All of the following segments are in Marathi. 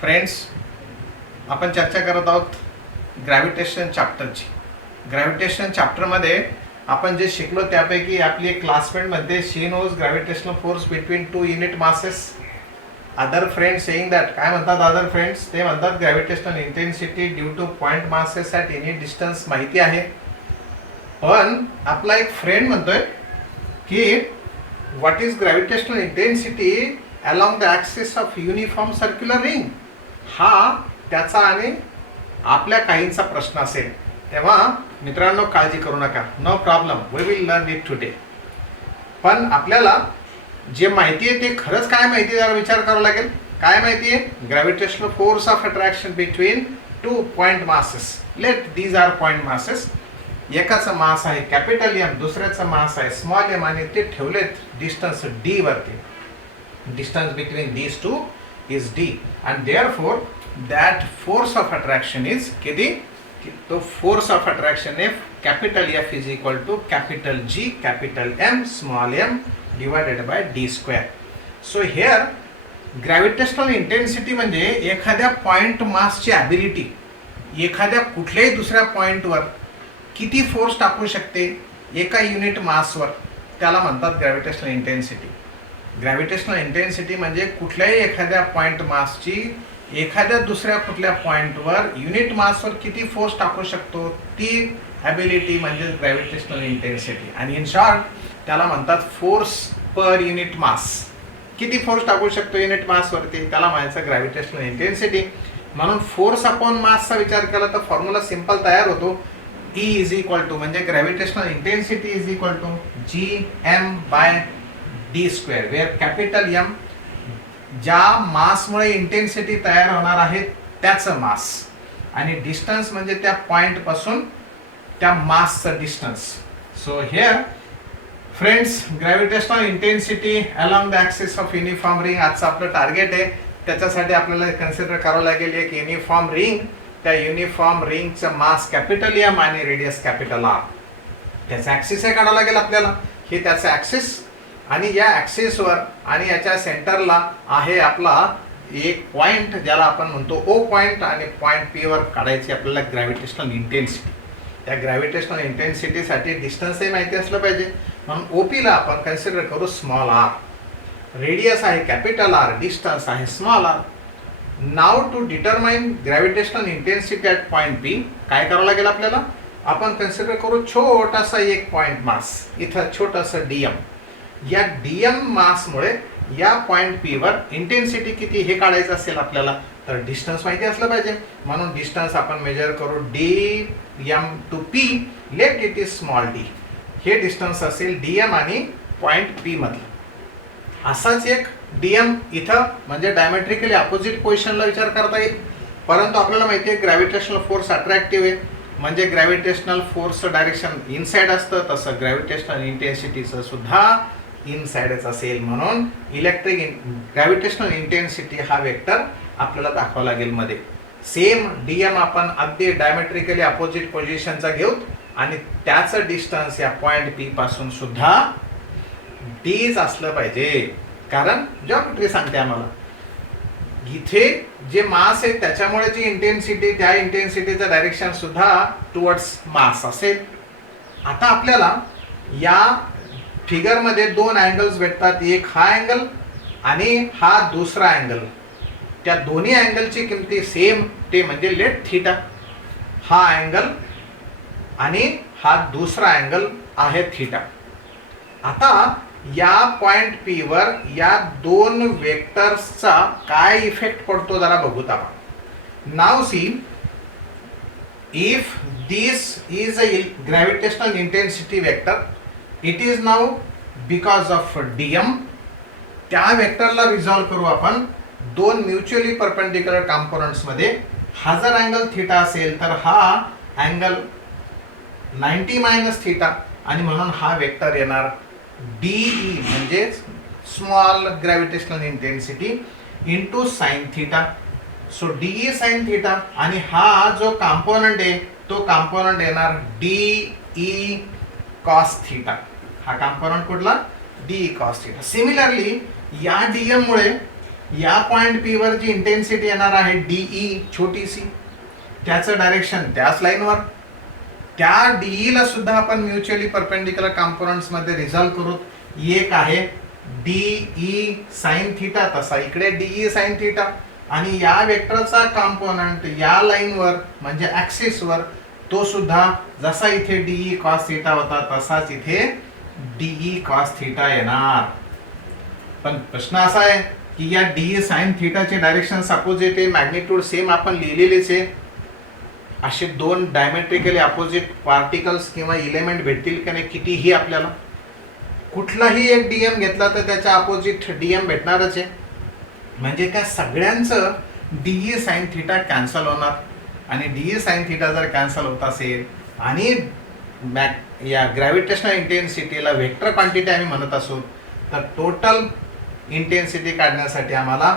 फ्रेंड्स, आपण चर्चा करत आहोत ग्रॅव्हिटेशन चॅप्टरची. ग्रॅव्हिटेशन चॅप्टरमध्ये आपण जे शिकलो त्यापैकी आपली एक क्लासमेट म्हणते she knows gravitational force between two unit masses. Other friends saying that. काय म्हणतात अदर फ्रेंड्स? ते म्हणतात gravitational intensity due to point masses at any distance माहिती आहे. पण आपला एक फ्रेंड म्हणतोय की what is gravitational intensity along the axis of uniform circular ring. हा त्याचा आणि आपल्या काहींचा प्रश्न असेल. तेव्हा मित्रांनो काळजी करू नका, no problem, we will learn it today. पण आपल्याला जे माहिती आहे ते खरंच काय माहिती जरा विचार करावा लागेल. काय माहिती आहे? Gravitational force of attraction between two point masses. Let these are point masses. एकाचं मास आहे कॅपिटल एम, दुसऱ्याचं मास आहे स्मॉल एम, आणि ते ठेवलेत डिस्टन्स डी वरती. Distance between these two is D, and therefore that force of attraction is किती? तो force of attraction capital F is equal to capital G capital M small M divided by D square. So here gravitational intensity म्हणजे एखाद्या पॉइंट मासची ॲबिलिटी एखाद्या कुठल्याही दुसऱ्या पॉइंटवर किती फोर्स टाकू शकते एका युनिट मासवर, त्याला म्हणतात ग्रॅव्हिटेशनल इंटेन्सिटी. ग्रॅव्हिटेशनल इंटेन्सिटी म्हणजे कुठल्याही एखाद्या पॉइंट मासची एखाद्या दुसऱ्या कुठल्या पॉइंटवर युनिट मासवर किती फोर्स टाकू शकतो ती ॲबिलिटी म्हणजे ग्रॅव्हिटेशनल इंटेन्सिटी. आणि इन शॉर्ट त्याला म्हणतात फोर्स पर युनिट मास. किती फोर्स टाकू शकतो युनिट मासवरती त्याला म्हणायचं ग्रॅव्हिटेशनल इंटेन्सिटी. म्हणून फोर्स अपॉन मासचा विचार केला तर फॉर्म्युला सिंपल तयार होतो. E इज इक्वल टू म्हणजे gravitational intensity is equal to G M by D square, where capital M ज्या मासमुळे इंटेन्सिटी तयार होणार आहे त्याचं मास, आणि डिस्टन्स म्हणजे त्या पॉइंट पासून त्या मासचं distance. So here friends gravitational intensity along the axis of uniform ring आजचं आपलं टार्गेट आहे. त्याच्यासाठी आपल्याला कन्सिडर करावं लागेल एक युनिफॉर्म रिंग. त्या युनिफॉर्म रिंगचं मास कॅपिटल एम आणि रेडियस कॅपिटल आर. त्याचं ॲक्सिस हे काढावं लागेल आपल्याला. हे त्याचं ॲक्सिस, आणि या ॲक्सिसवर आणि याच्या सेंटरला आहे आपला एक पॉइंट ज्याला आपण म्हणतो ओ पॉइंट, आणि पॉइंट पी वर काढायची आपल्याला ग्रॅव्हिटेशनल इंटेन्सिटी. त्या ग्रॅव्हिटेशनल इंटेन्सिटीसाठी डिस्टन्सही माहिती असलं पाहिजे. म्हणून ओ पीला आपण कन्सिडर करू स्मॉल आर. रेडियस आहे कॅपिटल आर, डिस्टन्स आहे small R. Now to determine gravitational intensity at point P काय करावं लागेल आपल्याला? आपण कन्सिडर करू छोटासा एक पॉइंट मास, इथं छोटंसं डीएम. या डीएम मासमुळे या पॉइंट पी वर इंटेन्सिटी किती हे काढायचं असेल आपल्याला, तर डिस्टन्स माहिती असलं पाहिजे. म्हणून डिस्टन्स आपण मेजर करू D M to P, let it is small D. हे डिस्टन्स असेल डीएम आणि पॉइंट पी मधलं. असाच एक डीएम इथं म्हणजे डायमेट्रिकली अपोजिट पोझिशनला विचार करता येईल. परंतु आपल्याला माहिती आहे ग्रॅव्हिटेशनल फोर्स अट्रॅक्टिव्ह आहे, म्हणजे ग्रॅव्हिटेशनल फोर्सचं डायरेक्शन इनसाइड असतं, तसं ग्रॅव्हिटेशनल इंटेन्सिटीचं सुद्धा इनसाइडच असेल. म्हणून ग्रॅव्हिटेशनल इंटेन्सिटी हा वेक्टर आपल्याला दाखवावा लागेल मध्ये. सेम डीएम आपण अगदी डायमेट्रिकली अपोजिट पोझिशनचा घेऊ, आणि त्याचं डिस्टन्स या पॉइंट पी पासून सुद्धा डीच असलं पाहिजे. कारण जॉमेट्री सांगते आम्हाला इथे जे मास आहे त्याच्यामुळे जी इंटेन्सिटी, त्या इंटेन्सिटीचं डायरेक्शन सुद्धा टुवर्ड्स मास असेल. आता आपल्याला या फिगरमध्ये दोन अँगल्स भेटतात, एक हा अँगल आणि हा दुसरा अँगल. त्या दोन्ही अँगलची किमती सेम, ते म्हणजे लेट थीटा. हा अँगल आणि हा दुसरा अँगल आहे थीटा. आता या पॉइंट पी वर या दोन वेक्टर्सचा काय इफेक्ट पडतो जरा बघूत आपण. Now see, if this is a gravitational intensity vector, it is now because of DM. त्या वेक्टरला रिझॉल्व करू आपण दोन म्युच्युअली परपेंडिक्युलर कॉम्पोनंट्स मध्ये. हा जर अँगल थीटा असेल तर हा अँगल 90 मायनस थीटा, आणि म्हणून हा वेक्टर येणार डीई म्हणजे small gravitational intensity into sine theta. So DE sine theta, आणि हा जो कॉम्पोनंट आहे तो कॉम्पोनंट येणार डीई कॉस थीटा. हा कॉम्पोनंट कुठला? D cos theta. सिमिलरली या डीएम मुळे या पॉइंट पी वर जी इंटेन्सिटी येणार आहे डीई छोटीशी, त्याचं डायरेक्शन त्याच लाईनवर, त्या डीई ला सुद्धा आपण म्युच्युअली परपेंडिक्युलर कंपोनंट्स मध्ये रिझॉल्व करू. एक आहे डीई साइन थिटा, तसा इकडे डीई साइन थिटा, आणि या वेक्टरचा कंपोनंट या लाईनवर म्हणजे ऍक्सिस वर तो सुद्धा जसा इथे डीई कॉस थिटा होता तसाच इथे डीई कॉस थिटा येणार. पण प्रश्न असा आहे की या डीई साइन थिटाचे डायरेक्शन अपोजिट आहे, मॅग्निट्यूड सेम आपण लिहिलेलेच आहे. असे दोन डायमेट्रिकली अपोजिट पार्टिकल्स किंवा इलेमेंट भेटतील का नाही कितीही आपल्याला, कुठलाही एक डीएम घेतला तर त्याच्या अपोजिट डीएम भेटणारच आहे. म्हणजे त्या सगळ्यांचं डीई साइन थिटा कॅन्सल होणार, आणि डीई साइन थिटा जर कॅन्सल होत असेल आणि या ग्रॅव्हिटेशनल इंटेन्सिटीला व्हेक्टर क्वांटिटी आम्ही म्हणत असो, तर टोटल इंटेन्सिटी काढण्यासाठी आम्हाला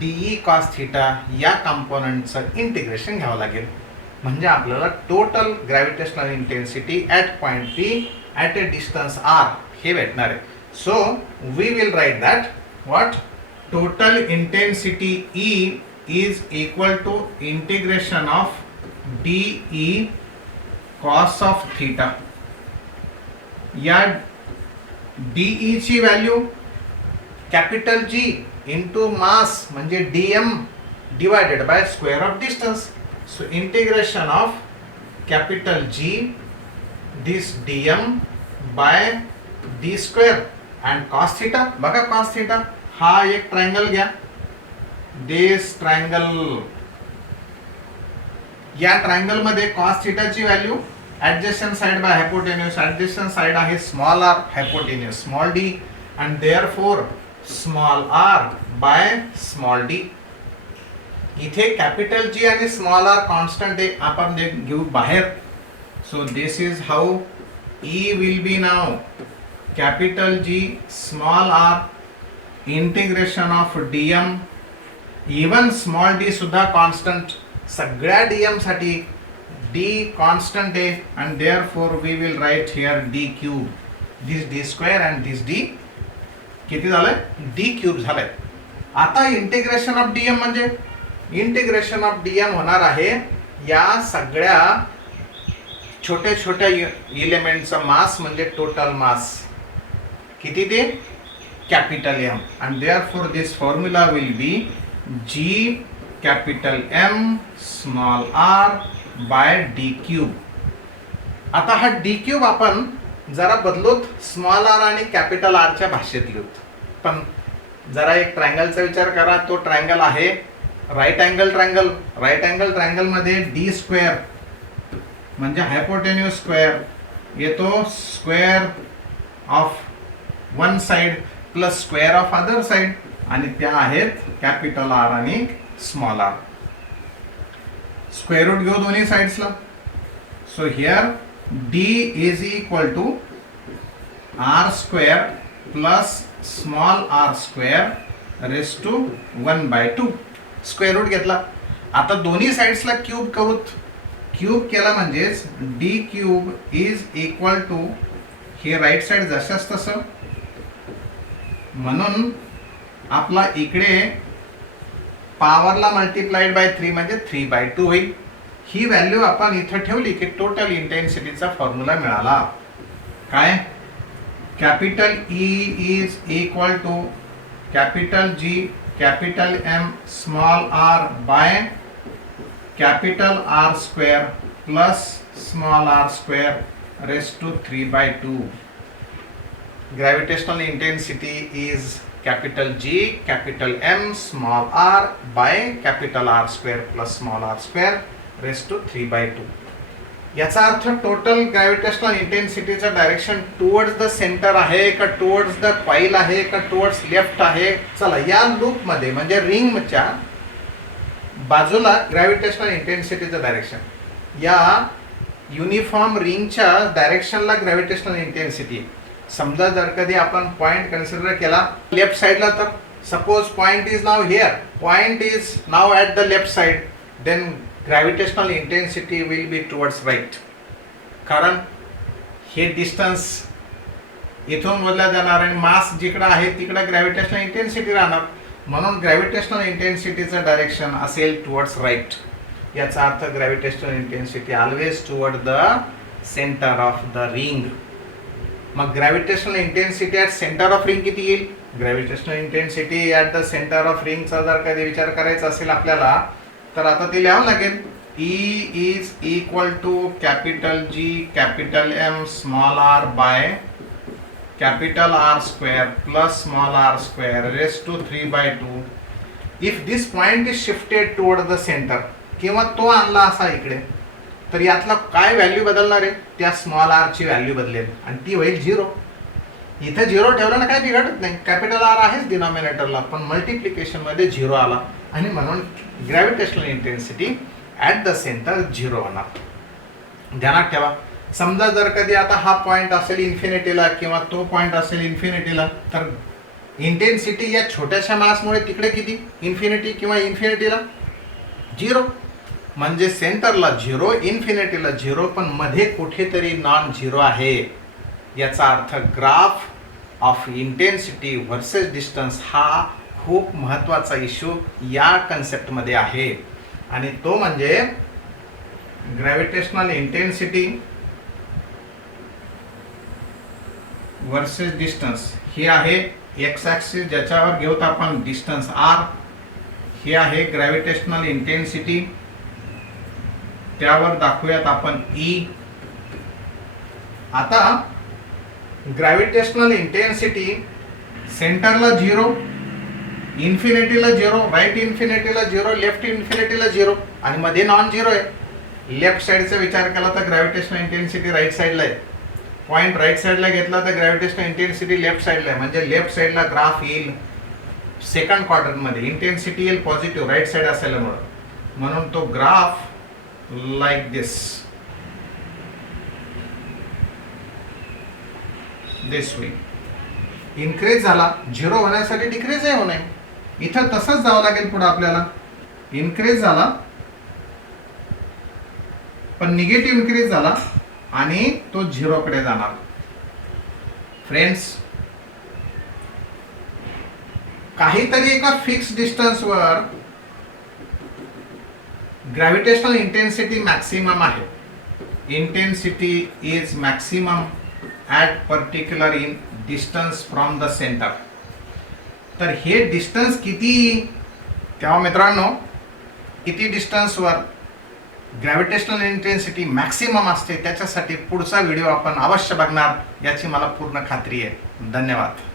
डीई कॉस थिटा या कंपोनंटचं इंटिग्रेशन घ्यावं लागेल. म्हणजे आपल्याला total gravitational intensity at point P at a distance R हे भेटणार आहे. So we will write that what total intensity E is equal to integration of DE cos of theta. या डीई ची value capital G into mass म्हणजे DM divided by square of distance. So integration of capital G this dm by d square and cos theta. बघा cos theta हा एक ट्रायंगल घ्या, this triangle, या ट्रायंगल मध्ये cos theta ची value adjacent side by hypotenuse, adjacent side आहे small r, hypotenuse small d, and therefore small r by small d. इथे कॅपिटल जी आणि स्मॉल आर कॉन्स्टंट आहे, आपण ते घेऊ बाहेर. So this is how E will be now capital G small R integration of DM, even small D सुद्धा कॉन्स्टंट, सगळ्या डीएम साठी डी कॉन्स्टंट आहे, and therefore we will write here D cube, this D square and this D किती झालंय डी क्यूब झालंय. आता इंटिग्रेशन ऑफ डीएम म्हणजे इंटिग्रेशन ऑफ डीएम होणार आहे या सगळ्या छोट्या छोट्या इलेमेंटचा मास म्हणजे टोटल मास किती ते capital M, and therefore this formula will be G capital M small R by D cube. आता हा डी क्यूब आपण जरा बदलूत स्मॉल आर आणि कॅपिटल आरच्या भाषेत लिहूत. पण जरा एक ट्रायंगलचा विचार करा, तो ट्रायंगल आहे right angle triangle. Right angle triangle मध्ये डी स्क्वेअर म्हणजे हायपोटेन्यूज स्क्वेअर येतो, square of one side plus square of other side, आणि त्या आहेत कॅपिटल आर आणि स्मॉल आर. स्क्वेअर रूट घेऊ दोन्ही साइड्सला. So here D is equal to R square plus small R square raise to 1/2. Square root घेतला. आता दोन्ही साइड्सला क्यूब करूत. क्यूब केला म्हणजेच D cube is equal to हे राईट साइड जशाच तसं, म्हणून आपला इकडे पॉवरला मल्टिप्लाइड बाय 3 म्हणजे 3/2 होईल. ही व्हॅल्यू आपण इथं ठेवली की टोटल इंटेन्सिटीचा फॉर्म्युला मिळाला. काय capital E is equal to capital G capital M small R by capital R square plus small R square raise to 3/2. Gravitational intensity is capital G capital M small R by capital R square plus small R square raise to 3/2. याचा अर्थ टोटल ग्रॅव्हिटेशनल इंटेन्सिटीचं डायरेक्शन टुवर्ड्स द सेंटर आहे का टुवर्ड्स द कॉइल आहे का टुवर्ड्स लेफ्ट आहे. चला या लूप मध्ये म्हणजे रिंगच्या बाजूला ग्रॅव्हिटेशनल इंटेन्सिटीचं डायरेक्शन, या युनिफॉर्म रिंगच्या डायरेक्शनला ग्रॅव्हिटेशनल इंटेन्सिटी. समजा जर कधी आपण पॉइंट कन्सिडर केला लेफ्ट साइडला, तर suppose point is now here, point is now at the left side, then gravitational intensity will be towards right. कारण हे डिस्टन्स इथून मोजल्या जाणार आणि मास जिकडे आहे तिकडे ग्रॅव्हिटेशनल इंटेन्सिटी राहणार. म्हणून ग्रॅव्हिटेशनल इंटेन्सिटीचं डायरेक्शन असेल टुवर्ड्स राईट. याचा अर्थ gravitational intensity always toward the centre of the ring. मग gravitational intensity at centre of ring किती येईल? Gravitational intensity at the centre of रिंगचा जर कधी विचार करायचा असेल आपल्याला तर आता ते लिहावं लागेल. E is equal to capital G capital M small r by capital R square plus small r square raised to 3/2 if this point is shifted toward the center. किंवा तो आणला असा इकडे तर यातला काय व्हॅल्यू बदलणार आहे? त्या स्मॉल आर ची व्हॅल्यू बदलेल आणि ती होईल 0. इथे 0 ठेवलं ना काय बिघडत नाही. कॅपिटल आर आहेच डिनॉमिनेटरला पण मल्टिप्लिकेशन मध्ये 0 आला आणि म्हणून gravitational intensity at the centre 0 होणार. ध्यानात ठेवा. समजा जर कधी आता हा पॉइंट असेल इन्फिनिटीला किंवा तो पॉइंट असेल इन्फिनिटीला तर इंटेन्सिटी या छोट्याशा मासमुळे तिकडे किती? इन्फिनिटी किंवा इन्फिनिटीला 0. म्हणजे सेंटरला 0 इन्फिनिटीला 0 पण मध्ये कुठेतरी नॉन 0 आहे. याचा अर्थ graph of intensity versus distance हा खूप महत्त्वाचा इश्यू या कन्सेप्टमध्ये आहे आणि तो म्हणजे ग्रॅव्हिटेशनल इंटेन्सिटी वर्सेस डिस्टन्स. ही आहे एक्स ॲक्सिस ज्याच्यावर घेऊत आपण डिस्टन्स r. ही आहे ग्रॅव्हिटेशनल इंटेन्सिटी त्यावर दाखवूयात आपण E. आता ग्रॅव्हिटेशनल इंटेन्सिटी सेंटरला 0, इन्फिनिटीला 0, राईट इन्फिनिटीला 0, लेफ्ट इन्फिनिटीला 0 आणि मध्ये नॉन 0 आहे. लेफ्ट साईडचा विचार केला तर ग्रॅव्हिटेशनल इंटेन्सिटी राईट साईडला आहे. पॉईंट राईट साईडला घेतला तर ग्रॅव्हिटेशनल इंटेन्सिटी लेफ्ट साईडला आहे. म्हणजे लेफ्ट साईडला ग्राफ येईल सेकंड क्वाड्रंटमध्ये. इंटेन्सिटी येईल पॉझिटिव्ह राईट साईड असल्यामुळं. म्हणून तो graph like this way increase झाला. 0 होण्यासाठी डिक्रीज आहे होणे. इथं तसंच जावं लागेल पुढे आपल्याला. इन्क्रीज झाला पण निगेटिव्ह इन्क्रीज झाला आणि तो 0 कडे जाणार. फ्रेंड्स काहीतरी एका फिक्स डिस्टन्सवर ग्रॅव्हिटेशनल इंटेन्सिटी मॅक्सिमम आहे. Intensity is maximum at particular in distance from the centre. तर हे डिस्टन्स किती? तेव्हा मित्रांनो किती डिस्टन्सवर ग्रॅव्हिटेशनल इंटेन्सिटी मॅक्सिमम असते त्याच्यासाठी पुढचा व्हिडिओ आपण अवश्य बघणार याची मला पूर्ण खात्री आहे. धन्यवाद.